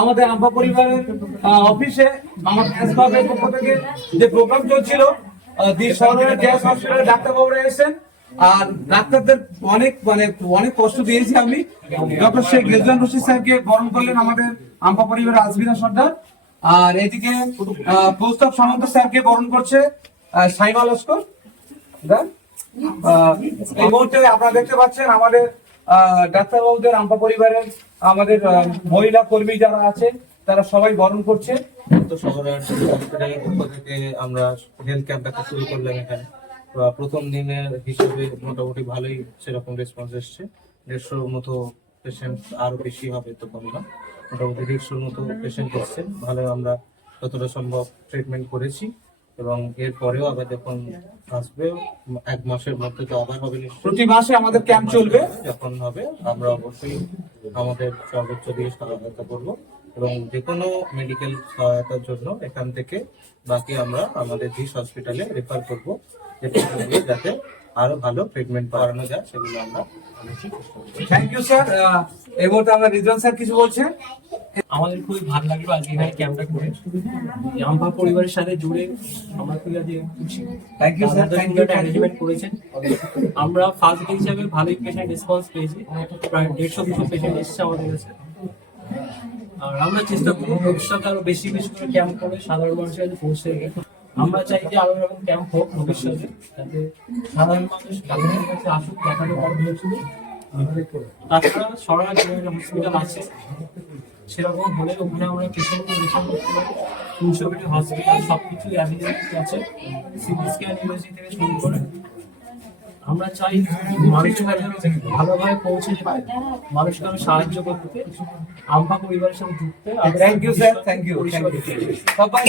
আমাদের আম্পা পরিবারের অফিসে আমাদের এসবাবের পক্ষ থেকে যে প্রোগ্রাম চলছিল, শহরের গ্যাস হসপিটালে ডাক্তারবাবুরা এসেছেন। আর ডাক্তারদের অনেক কষ্ট দিয়েছি আমি। ডক্টর শেখ রেজওয়ান রশিদ সাহেবকে বরণ করলেন আমাদের আম্পা পরিবারের আজমিরা সর্দার। আর এদিকে কৌস্তব সামন্ত স্যারকে বরণ করছে সাইমা লস্কর। এই মুহূর্তে আপনারা দেখতে পাচ্ছেন আমাদের ডাক্তারবাবুদের আম্পা পরিবারের আমাদের মহিলা কর্মী যারা আছে তারা সবাই বরণ করছে। তো শহরের হসপিটালের পক্ষ থেকে আমরা হেলথ ক্যাম্প একটা শুরু করলাম এখানে। প্রথম দিনের হিসেবে মোটামুটি ভালোই সেরকম রেসপন্স এসছে। 150 মতো পেশেন্ট, আরো বেশি হবে তো কম না, মোটামুটি 150 মতো পেশেন্ট এসছেন। ভালো আমরা যতটা সম্ভব ট্রিটমেন্ট করেছি এবং এরপরেও আবার যখন আসবে 1 মাসের মধ্যে তো আবার হবে, প্রতি মাসে আমাদের ক্যাম্প চলবে। যখন হবে আমরা অবশ্যই আমাদের সর্বোচ্চ দিয়ে সহায়তা করবো এবং যে কোনো মেডিকেল সহায়তার জন্য এখান থেকে বাকি আমরা আমাদের জিস হসপিটালে রেফার করবো, যাতে আরো ভালো ট্রিটমেন্ট করানো যায় সেগুলো আমরা। Thank you sir. এই মুহূর্তে আমরা রিজওয়ান স্যার কিছু বলছেন। আমাদের খুবই ভালো লাগলো আজকে এখানে ক্যাম্পটা করে, আম্পা পরিবারের সাথে জুড়ে আমরা খুবই আজকে খুশি। Thank you sir, thank you. Arrangement করেছেন। আমরা ফার্স্ট ডে হিসাবে ভালোই পেশেন্ট রেসপন্স পেয়েছি, প্রায় 150-200 পেশেন্ট এসেছে আমাদের কাছে। আর আমরা চেষ্টা করবো ভবিষ্যতে আরো বেশি বেশি করে ক্যাম্প করে সাধারণ মানুষের কাছে পৌঁছে দেবে। আমরা চাই যে আরো এরকম ক্যাম্প হোক ভবিষ্যতে, যাতে সাধারণ মানুষ ডাক্তারের কাছে আসুক, দেখাতে পারবে। তাছাড়া সরকারি যে হসপিটাল আছে সেরকম হলে ওখানে আমরা পেশেন্ট রেফার করতে পারি। 300 বেডের হসপিটাল, সবকিছু অ্যাভেলেবল আছে, সিটি স্ক্যান ইউএসজি থেকে শুরু করে। আমরা চাই মানুষের কাছে ভালোভাবে পৌঁছে যেতে, মানুষকে আমি সাহায্য করতে, আম্পা পরিবারের সাথে যুক্ত। Thank you sir, thank you. সবাই